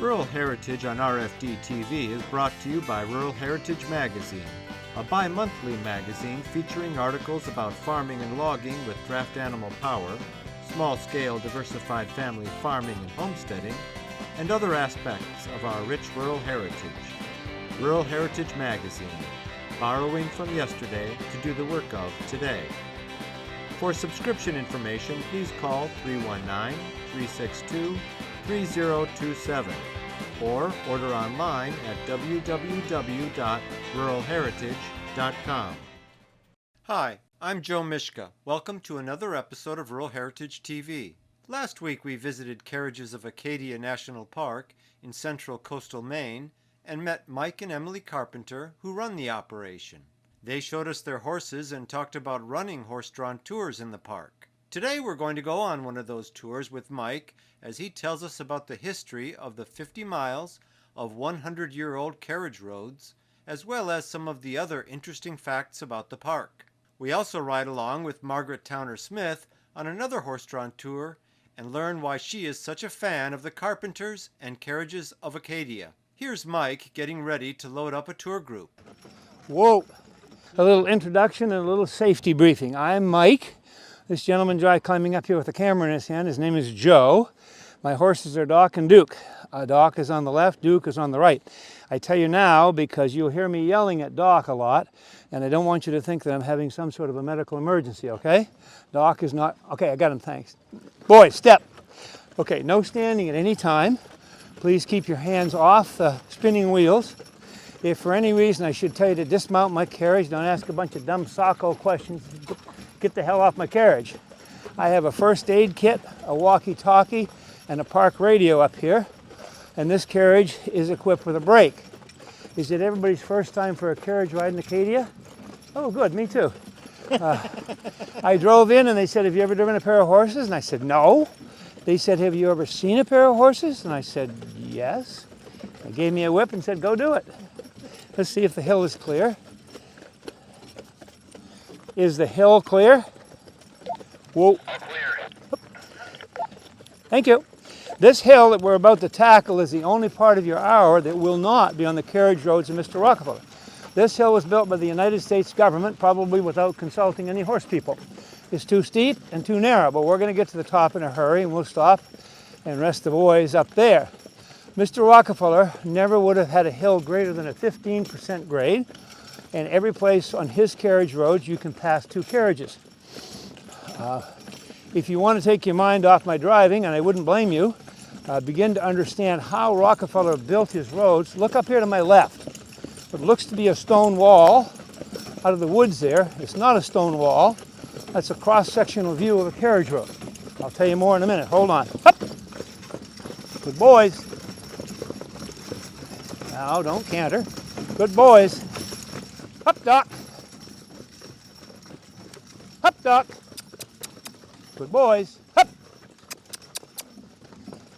Rural Heritage on RFD TV is brought to you by Rural Heritage Magazine, a bi-monthly magazine featuring articles about farming and logging with draft animal power, small-scale diversified family farming and homesteading, and other aspects of our rich rural heritage. Rural Heritage Magazine, borrowing from yesterday to do the work of today. For subscription information, please call 319-362-3027 or order online at www.ruralheritage.com. Hi, I'm Joe Mishka. Welcome to another episode of Rural Heritage TV. Last week we visited Carriages of Acadia National Park in central coastal Maine and met Mike and Emily Carpenter, who run the operation. They showed us their horses and talked about running horse-drawn tours in the park. Today we're going to go on one of those tours with Mike as he tells us about the history of the 50 miles of 100-year-old carriage roads, as well as some of the other interesting facts about the park. We also ride along with Margaret Towner Smith on another horse-drawn tour and learn why she is such a fan of the Carpenters and Carriages of Acadia. Here's Mike getting ready to load up a tour group. Whoa! A little introduction and a little safety briefing. I'm Mike. This gentleman climbing up here with a camera in his hand, his name is Joe. My horses are Doc and Duke. Doc is on the left, Duke is on the right. I tell you now because you'll hear me yelling at Doc a lot, and I don't want you to think that I'm having some sort of a medical emergency, okay? Doc is not, okay, I got him, thanks. Boys, step. Okay, no standing at any time. Please keep your hands off the spinning wheels. If for any reason I should tell you to dismount my carriage, don't ask a bunch of dumb socko questions. Get the hell off my carriage. I have a first aid kit, a walkie-talkie, and a park radio up here. And this carriage is equipped with a brake. Is it everybody's first time for a carriage ride in Acadia? Oh, good, me too. I drove in and they said, have you ever driven a pair of horses? And I said, no. They said, have you ever seen a pair of horses? And I said, yes. They gave me a whip and said, go do it. Let's see if the hill is clear. Is the hill clear? Whoa. Clear. Thank you. This hill that we're about to tackle is the only part of your hour that will not be on the carriage roads of Mr. Rockefeller. This hill was built by the United States government, probably without consulting any horse people. It's too steep and too narrow, but we're going to get to the top in a hurry and we'll stop and rest the boys up there. Mr. Rockefeller never would have had a hill greater than a 15% grade, and every place on his carriage roads you can pass two carriages. If you want to take your mind off my driving, and I wouldn't blame you, begin to understand how Rockefeller built his roads, look up here to my left. What looks to be a stone wall out of the woods there, it's not a stone wall. That's a cross-sectional view of a carriage road. I'll tell you more in a minute. Hold on. Up. Good boys. Now, don't canter. Good boys. Up, Doc. Up, Doc. Good boys. Up.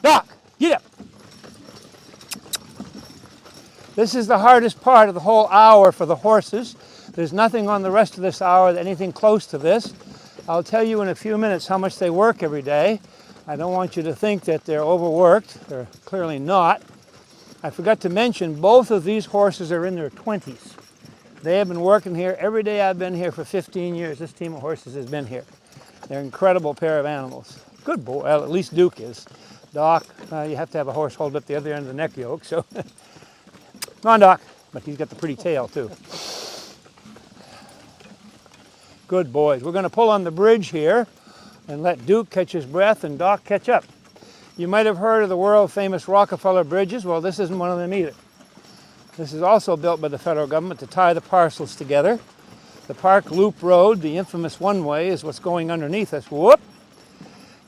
Doc, get up. This is the hardest part of the whole hour for the horses. There's nothing on the rest of this hour, anything close to this. I'll tell you in a few minutes how much they work every day. I don't want you to think that they're overworked. They're clearly not. I forgot to mention, both of these horses are in their 20s. They have been working here every day I've been here for 15 years. This team of horses has been here. They're an incredible pair of animals. Good boy, well, at least Duke is. Doc, you have to have a horse hold up the other end of the neck yoke, so. Come on, Doc. But he's got the pretty tail, too. Good boys. We're going to pull on the bridge here and let Duke catch his breath and Doc catch up. You might have heard of the world-famous Rockefeller bridges. Well, this isn't one of them either. This is also built by the federal government to tie the parcels together. The Park Loop Road, the infamous one-way, is what's going underneath us. Whoop!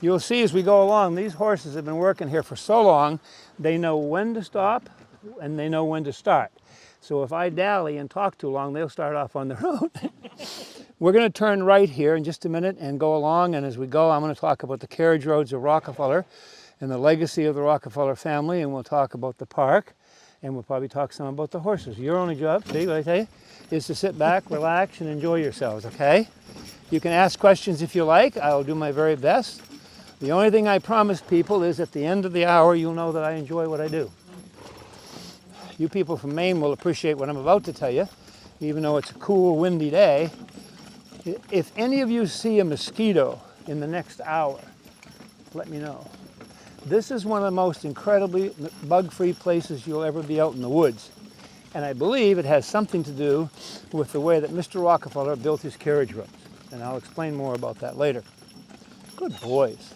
You'll see as we go along, these horses have been working here for so long, they know when to stop and they know when to start. So if I dally and talk too long, they'll start off on the road. We're going to turn right here in just a minute and go along, and as we go, I'm going to talk about the carriage roads of Rockefeller and the legacy of the Rockefeller family, and we'll talk about the park, and we'll probably talk some about the horses. Your only job, see what I tell you, is to sit back, relax, and enjoy yourselves, okay? You can ask questions if you like. I'll do my very best. The only thing I promise people is at the end of the hour, you'll know that I enjoy what I do. You people from Maine will appreciate what I'm about to tell you, even though it's a cool, windy day. If any of you see a mosquito in the next hour, let me know. This is one of the most incredibly bug-free places you'll ever be out in the woods. And I believe it has something to do with the way that Mr. Rockefeller built his carriage roads. And I'll explain more about that later. Good boys.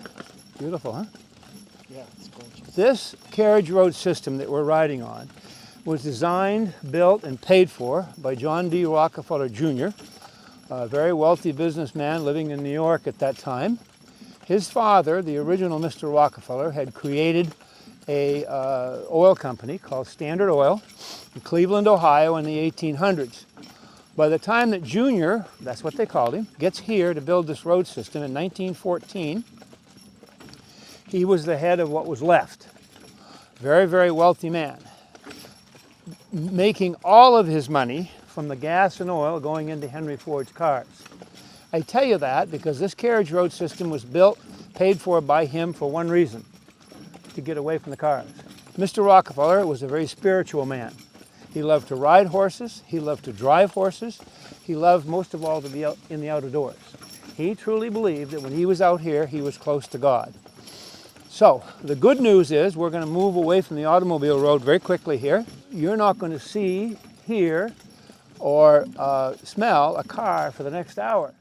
Beautiful, huh? Yeah, it's gorgeous. This carriage road system that we're riding on was designed, built, and paid for by John D. Rockefeller Jr., a very wealthy businessman living in New York at that time. His father, the original Mr. Rockefeller, had created a oil company called Standard Oil in Cleveland, Ohio in the 1800s. By the time that Junior, that's what they called him, gets here to build this road system in 1914, he was the head of what was left. Very, very wealthy man, making all of his money from the gas and oil going into Henry Ford's cars. I tell you that because this carriage road system was built, paid for by him for one reason, to get away from the cars. Mr. Rockefeller was a very spiritual man. He loved to ride horses, he loved to drive horses, he loved most of all to be out in the outdoors. He truly believed that when he was out here, he was close to God. So, the good news is we're going to move away from the automobile road very quickly here. You're not going to see, hear, or smell a car for the next hour.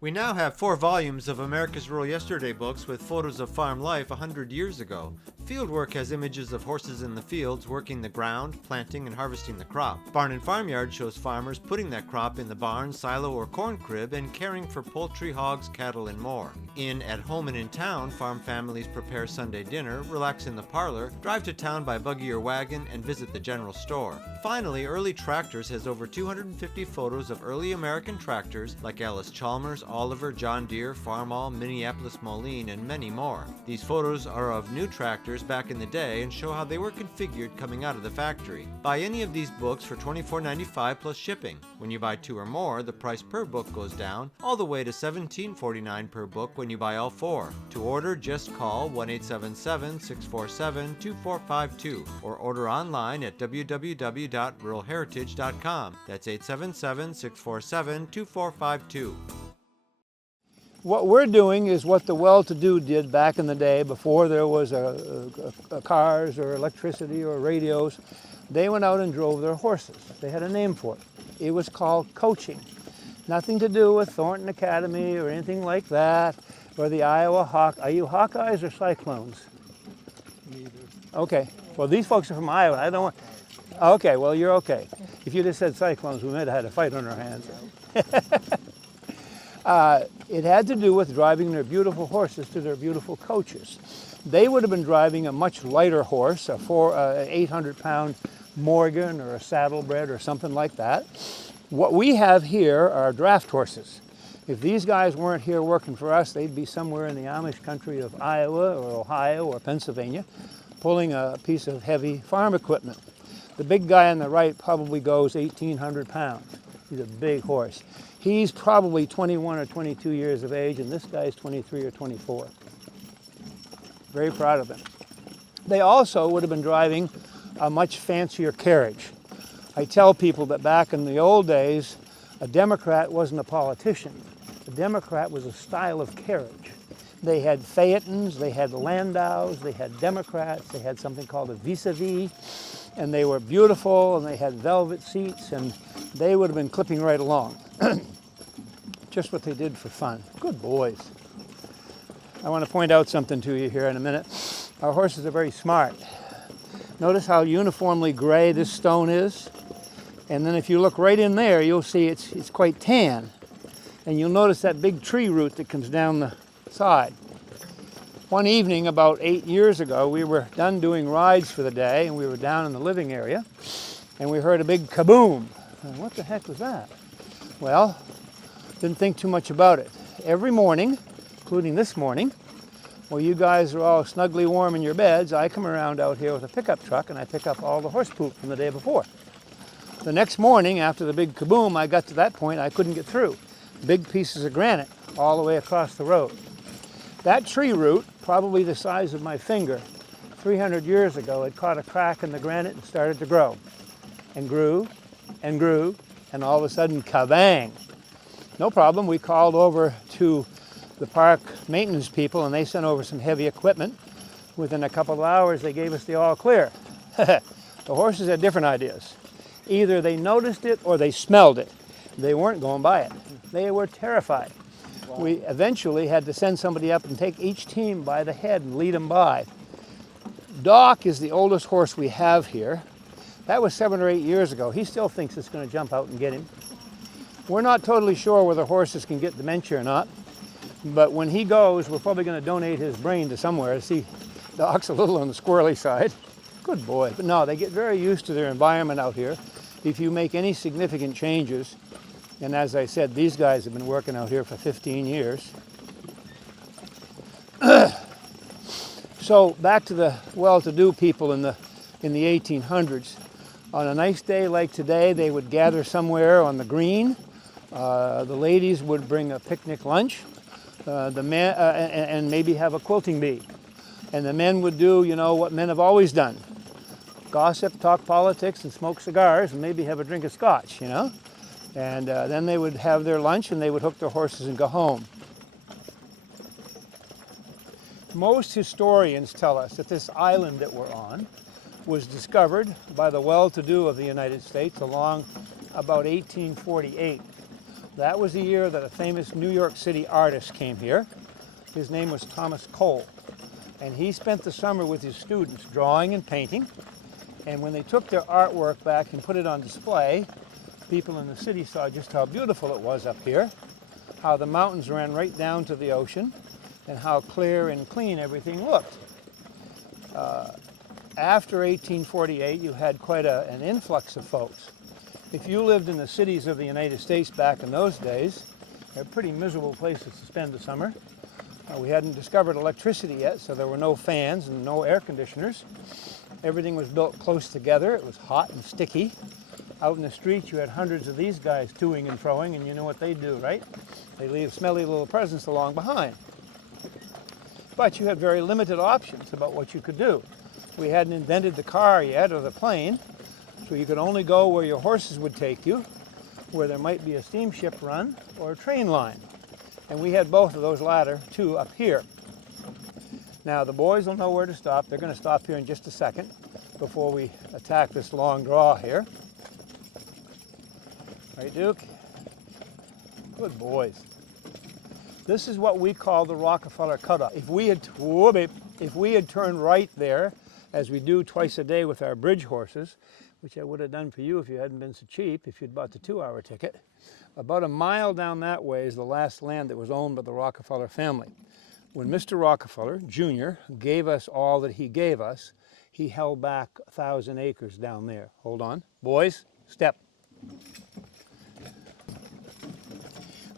We now have 4 volumes of America's Rural Yesterday books with photos of farm life 100 years ago. Fieldwork has images of horses in the fields working the ground, planting, and harvesting the crop. Barn and Farmyard shows farmers putting that crop in the barn, silo, or corn crib and caring for poultry, hogs, cattle, and more. In At Home and in Town, farm families prepare Sunday dinner, relax in the parlor, drive to town by buggy or wagon, and visit the general store. Finally, Early Tractors has over 250 photos of early American tractors like Alice Chalmers, Oliver, John Deere, Farmall, Minneapolis Moline, and many more. These photos are of new tractors back in the day and show how they were configured coming out of the factory. Buy any of these books for $24.95 plus shipping. When you buy 2 or more, the price per book goes down, all the way to $17.49 per book when you buy all 4. To order, just call 1-877-647-2452 or order online at www.ruralheritage.com. That's 877-647-2452. What we're doing is what the well-to-do did back in the day before there was cars or electricity or radios. They went out and drove their horses. They had a name for it. It was called coaching. Nothing to do with Thornton Academy or anything like that, or the Iowa Hawk. Are you Hawkeyes or Cyclones? Neither. Okay. Well, these folks are from Iowa. I don't want. Okay. Well, you're okay. If you just said Cyclones, we might have had a fight on our hands. It had to do with driving their beautiful horses to their beautiful coaches. They would have been driving a much lighter horse, an 800-pound Morgan or a saddlebred or something like that. What we have here are draft horses. If these guys weren't here working for us, they'd be somewhere in the Amish country of Iowa or Ohio or Pennsylvania, pulling a piece of heavy farm equipment. The big guy on the right probably goes 1,800 pounds. He's a big horse. He's probably 21 or 22 years of age, and this guy's 23 or 24. Very proud of them. They also would have been driving a much fancier carriage. I tell people that back in the old days, a Democrat wasn't a politician. A Democrat was a style of carriage. They had Phaetons, they had Landaus, they had Democrats, they had something called a vis-a-vis, and they were beautiful, and they had velvet seats, and they would have been clipping right along. Just what they did for fun. Good boys. I want to point out something to you here in a minute. Our horses are very smart. Notice how uniformly gray this stone is? And then if you look right in there, you'll see it's quite tan. And you'll notice that big tree root that comes down the side. One evening about 8 years ago, we were done doing rides for the day, and we were down in the living area, and we heard a big kaboom. And what the heck was that? Well, didn't think too much about it. Every morning, including this morning, while you guys are all snugly warm in your beds, I come around out here with a pickup truck and I pick up all the horse poop from the day before. The next morning, after the big kaboom, I got to that point I couldn't get through. Big pieces of granite all the way across the road. That tree root, probably the size of my finger, 300 years ago, it caught a crack in the granite and started to grow. And grew, and grew, and all of a sudden, kabang! No problem, we called over to the park maintenance people and they sent over some heavy equipment. Within a couple of hours, they gave us the all clear. The horses had different ideas. Either they noticed it or they smelled it. They weren't going by it. They were terrified. Wow. We eventually had to send somebody up and take each team by the head and lead them by. Doc is the oldest horse we have here. That was 7 or 8 years ago. He still thinks it's going to jump out and get him. We're not totally sure whether horses can get dementia or not, but when he goes, we're probably going to donate his brain to somewhere. See, Doc's a little on the squirrely side. Good boy. But no, they get very used to their environment out here. If you make any significant changes, and as I said, these guys have been working out here for 15 years. So back to the well-to-do people in the 1800s. On a nice day like today, they would gather somewhere on the green. The ladies would bring a picnic lunch, and maybe have a quilting bee. And the men would do, you know, what men have always done. Gossip, talk politics, and smoke cigars, and maybe have a drink of scotch, you know. And then they would have their lunch and they would hook their horses and go home. Most historians tell us that this island that we're on was discovered by the well-to-do of the United States along about 1848. That was the year that a famous New York City artist came here. His name was Thomas Cole. And he spent the summer with his students drawing and painting. And when they took their artwork back and put it on display, people in the city saw just how beautiful it was up here, how the mountains ran right down to the ocean, and how clear and clean everything looked. After 1848, you had quite an influx of folks. If you lived in the cities of the United States back in those days, they're pretty miserable places to spend the summer. We hadn't discovered electricity yet, so there were no fans and no air conditioners. Everything was built close together. It was hot and sticky. Out in the street, you had hundreds of these guys toing and froing, and you know what they do, right? They leave smelly little presents along behind. But you had very limited options about what you could do. We hadn't invented the car yet or the plane, so you could only go where your horses would take you, where there might be a steamship run or a train line. And we had both of those latter two up here. Now the boys will know where to stop. They're going to stop here in just a second before we attack this long draw here. Right, Duke? Good boys. This is what we call the Rockefeller cutoff. If we had turned right there, as we do twice a day with our bridge horses, which I would have done for you if you hadn't been so cheap, if you'd bought the 2-hour ticket, about a mile down that way is the last land that was owned by the Rockefeller family. When Mr. Rockefeller, Jr., gave us all that he gave us, he held back 1,000 acres down there. Hold on. Boys, step.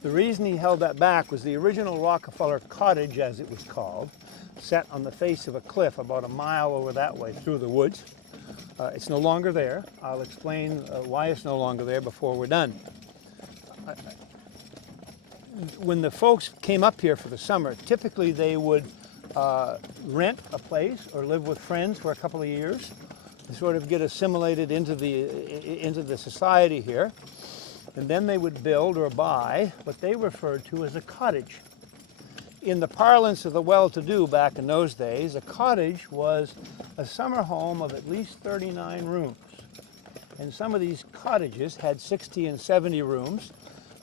The reason he held that back was the original Rockefeller cottage, as it was called, set on the face of a cliff about a mile over that way through the woods. It's no longer there. I'll explain why it's no longer there before we're done. When the folks came up here for the summer, typically they would rent a place or live with friends for a couple of years to sort of get assimilated into the society here. And then they would build or buy what they referred to as a cottage. In the parlance of the well-to-do back in those days, a cottage was a summer home of at least 39 rooms. And some of these cottages had 60 and 70 rooms.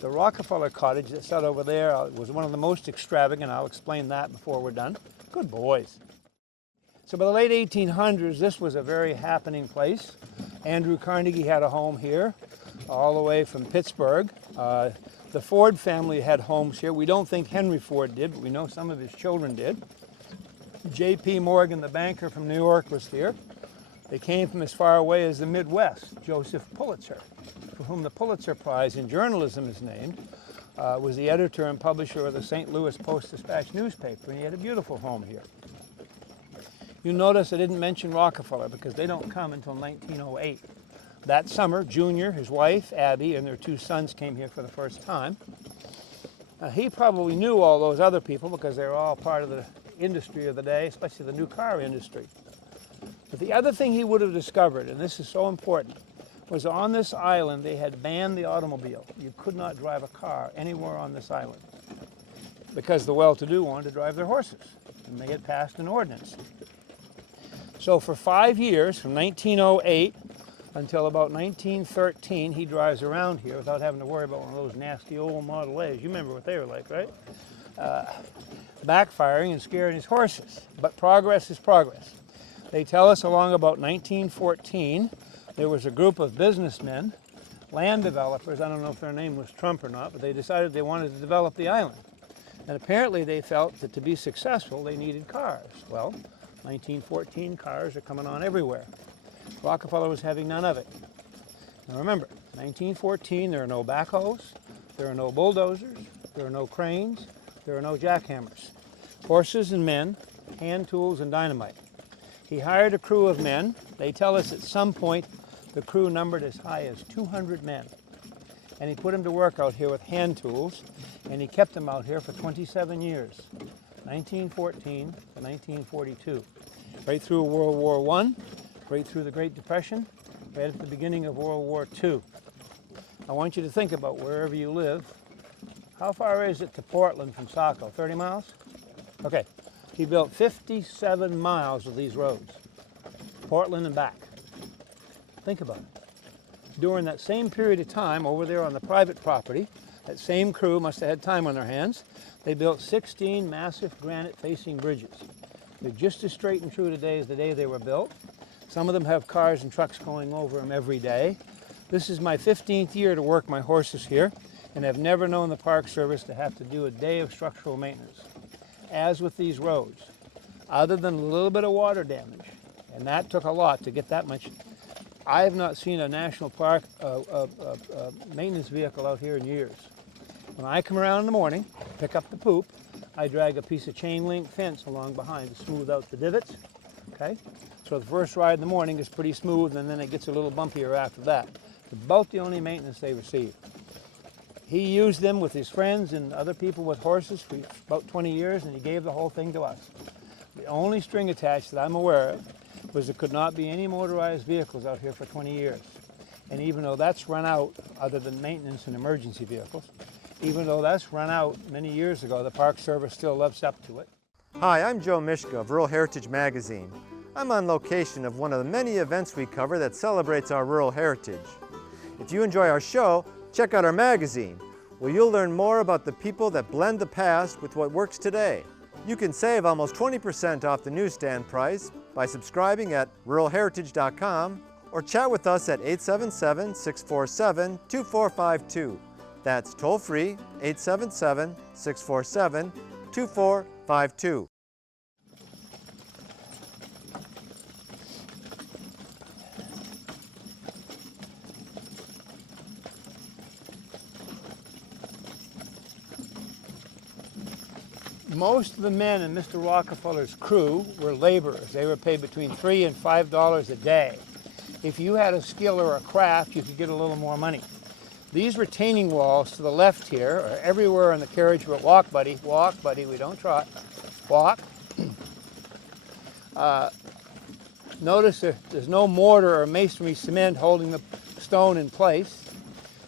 The Rockefeller cottage that sat over there was one of the most extravagant. I'll explain that before we're done. Good boys. So by the late 1800s, this was a very happening place. Andrew Carnegie had a home here, all the way from Pittsburgh. The Ford family had homes here. We don't think Henry Ford did, but we know some of his children did. J.P. Morgan, the banker from New York, was here. They came from as far away as the Midwest. Joseph Pulitzer, for whom the Pulitzer Prize in Journalism is named, was the editor and publisher of the St. Louis Post-Dispatch newspaper, and he had a beautiful home here. You notice I didn't mention Rockefeller because they don't come until 1908. That summer, Junior, his wife, Abby, and their 2 sons came here for the first time. He probably knew all those other people because they were all part of the industry of the day, especially the new car industry. But the other thing he would have discovered, and this is so important, was on this island they had banned the automobile. You could not drive a car anywhere on this island because the well-to-do wanted to drive their horses, and they had passed an ordinance. So for 5 years, from 1908 until about 1913, he drives around here without having to worry about one of those nasty old Model A's. You remember what they were like, right? Backfiring and scaring his horses. But progress is progress. They tell us along about 1914, there was a group of businessmen, land developers, I don't know if their name was Trump or not, but they decided they wanted to develop the island. And apparently they felt that to be successful, they needed cars. Well, 1914 cars are coming on everywhere. Rockefeller was having none of it. Now remember, 1914, there are no backhoes, there are no bulldozers, there are no cranes, there are no jackhammers. Horses and men, hand tools and dynamite. He hired a crew of men. They tell us at some point the crew numbered as high as 200 men. And he put them to work out here with hand tools, and he kept them out here for 27 years, 1914 to 1942. Right through World War I, right through the Great Depression, right at the beginning of World War II. I want you to think about wherever you live. How far is it to Portland from Saco? 30 miles? Okay. He built 57 miles of these roads, Portland and back. Think about it. During that same period of time, over there on the private property, that same crew must have had time on their hands. They built 16 massive granite-facing bridges. They're just as straight and true today as the day they were built. Some of them have cars and trucks going over them every day. This is my 15th year to work my horses here, and I've never known the Park Service to have to do a day of structural maintenance. As with these roads, other than a little bit of water damage, and that took a lot to get that much. I have not seen a national park maintenance vehicle out here in years. When I come around in the morning, pick up the poop, I drag a piece of chain link fence along behind to smooth out the divots, okay? So the first ride in the morning is pretty smooth, and then it gets a little bumpier after that. It's about the only maintenance they receive. He used them with his friends and other people with horses for about 20 years, and he gave the whole thing to us. The only string attached that I'm aware of was there could not be any motorized vehicles out here for 20 years. And even though that's run out, other than maintenance and emergency vehicles, even though that's run out many years ago, the Park Service still lives up to it. Hi, I'm Joe Mishka of Rural Heritage Magazine. I'm on location of one of the many events we cover that celebrates our rural heritage. If you enjoy our show, check out our magazine, where you'll learn more about the people that blend the past with what works today. You can save almost 20% off the newsstand price by subscribing at ruralheritage.com or chat with us at 877-647-2452. That's toll-free, 877-647-2452. Most of the men in Mr. Rockefeller's crew were laborers. They were paid between $3 and $5 a day. If you had a skill or a craft, you could get a little more money. These retaining walls to the left here are everywhere in the carriage, but walk, buddy, we don't trot. Walk. Notice there's no mortar or masonry cement holding the stone in place.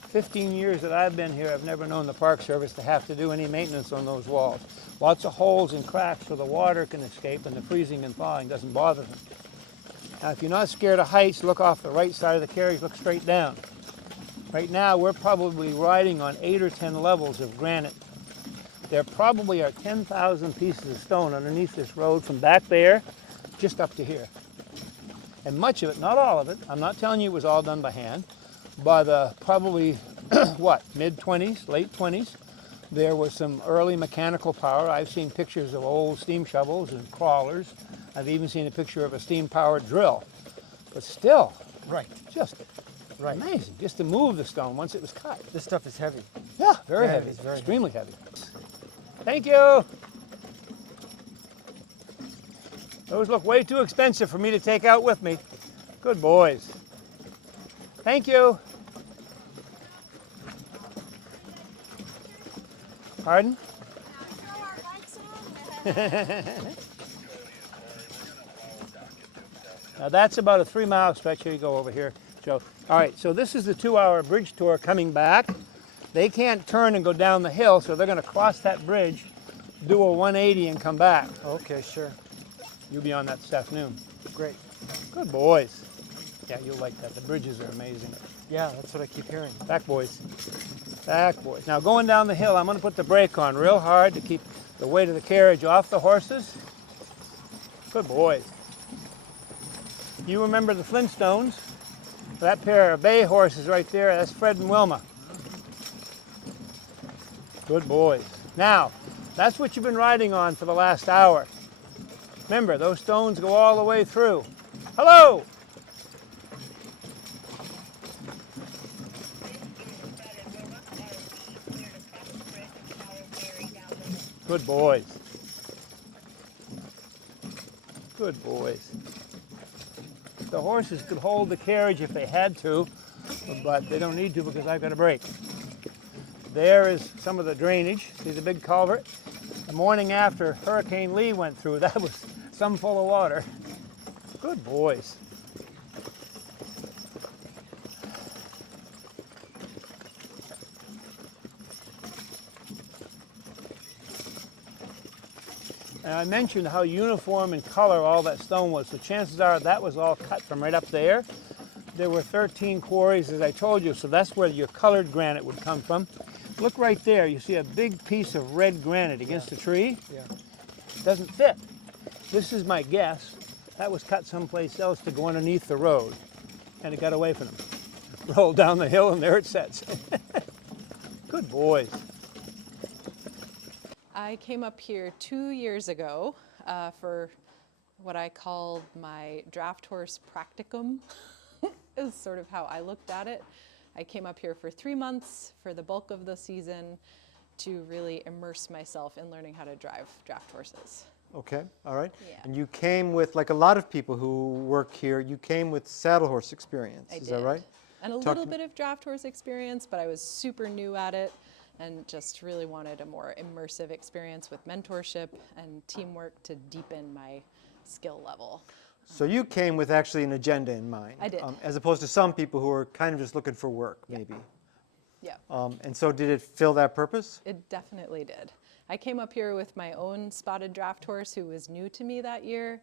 15 years that I've been here, I've never known the Park Service to have to do any maintenance on those walls. Lots of holes and cracks so the water can escape and the freezing and thawing doesn't bother them. Now, if you're not scared of heights, look off the right side of the carriage, look straight down. Right now, we're probably riding on 8 or 10 levels of granite. There probably are 10,000 pieces of stone underneath this road from back there just up to here. And much of it, not all of it, I'm not telling you it was all done by hand, but probably, mid-20s, late 20s, there was some early mechanical power. I've seen pictures of old steam shovels and crawlers. I've even seen a picture of a steam-powered drill. But still, just amazing, just to move the stone once it was cut. This stuff is heavy. Yeah, very heavy, It's very extremely heavy. Thank you. Those look way too expensive for me to take out with me. Good boys. Thank you. Pardon? Now that's about a 3-mile stretch. Here you go over here, Joe. All right, so this is the 2-hour bridge tour coming back. They can't turn and go down the hill, so they're going to cross that bridge, do a 180 and come back. Okay, sure. You'll be on that this afternoon. Great. Good boys. Yeah, you'll like that. The bridges are amazing. Yeah, that's what I keep hearing. Back, boys. Back, boys. Now going down the hill, I'm going to put the brake on real hard to keep the weight of the carriage off the horses. Good boys. You remember the Flintstones? That pair of bay horses right there, that's Fred and Wilma. Good boys. Now, that's what you've been riding on for the last hour. Remember, those stones go all the way through. Hello! Good boys. Good boys. The horses could hold the carriage if they had to, but they don't need to because I've got a brake. There is some of the drainage. See the big culvert? The morning after Hurricane Lee went through, that was some full of water. Good boys. And I mentioned how uniform in color all that stone was, so chances are that was all cut from right up there. There were 13 quarries, as I told you, so that's where your colored granite would come from. Look right there, you see a big piece of red granite against the tree? Yeah. Doesn't fit. This is my guess. That was cut someplace else to go underneath the road, and it got away from them. Rolled down the hill, and there it sits. Good boys. I came up here 2 years ago for what I called my draft horse practicum, is sort of how I looked at it. I came up here for 3 months for the bulk of the season to really immerse myself in learning how to drive draft horses. Okay, all right. Yeah. And you came with, like a lot of people who work here, you came with saddle horse experience. Is that right? And a Talk little to bit of draft horse experience, but I was super new at it and just really wanted a more immersive experience with mentorship and teamwork to deepen my skill level. So you came with actually an agenda in mind. I did. As opposed to some people who are kind of just looking for work, maybe. Yeah. And so did it fill that purpose? It definitely did. I came up here with my own spotted draft horse who was new to me that year,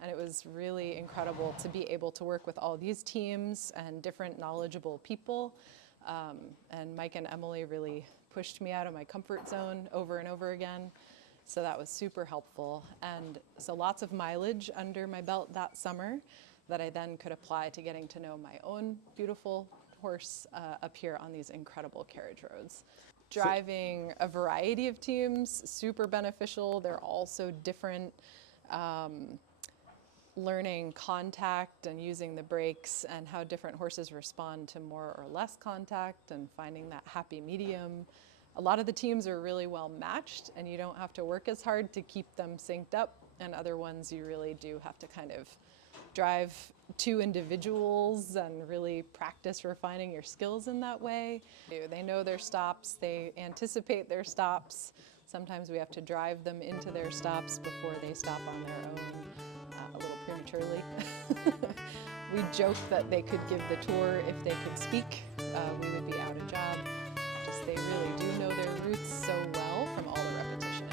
and it was really incredible to be able to work with all these teams and different knowledgeable people. And Mike and Emily really pushed me out of my comfort zone over and over again. So that was super helpful. And so lots of mileage under my belt that summer that I then could apply to getting to know my own beautiful horse up here on these incredible carriage roads. Driving a variety of teams, super beneficial. They're all so different. Learning contact and using the brakes and how different horses respond to more or less contact and finding that happy medium. A lot of the teams are really well matched and you don't have to work as hard to keep them synced up, and other ones you really do have to kind of drive two individuals and really practice refining your skills in that way. They know their stops, they anticipate their stops. Sometimes we have to drive them into their stops before they stop on their own, a little prematurely. We joke that they could give the tour if they could speak. We would be out of job. Just they really do know their routes so well from all the repetition.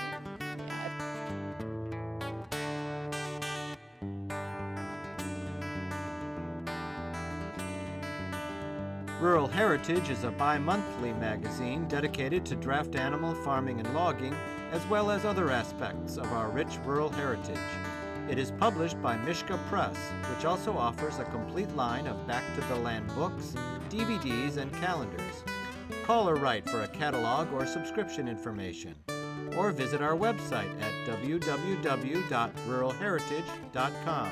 Rural Heritage is a bi-monthly magazine dedicated to draft animal farming and logging, as well as other aspects of our rich rural heritage. It is published by Mishka Press, which also offers a complete line of back-to-the-land books, DVDs, and calendars. Call or write for a catalog or subscription information, or visit our website at www.ruralheritage.com.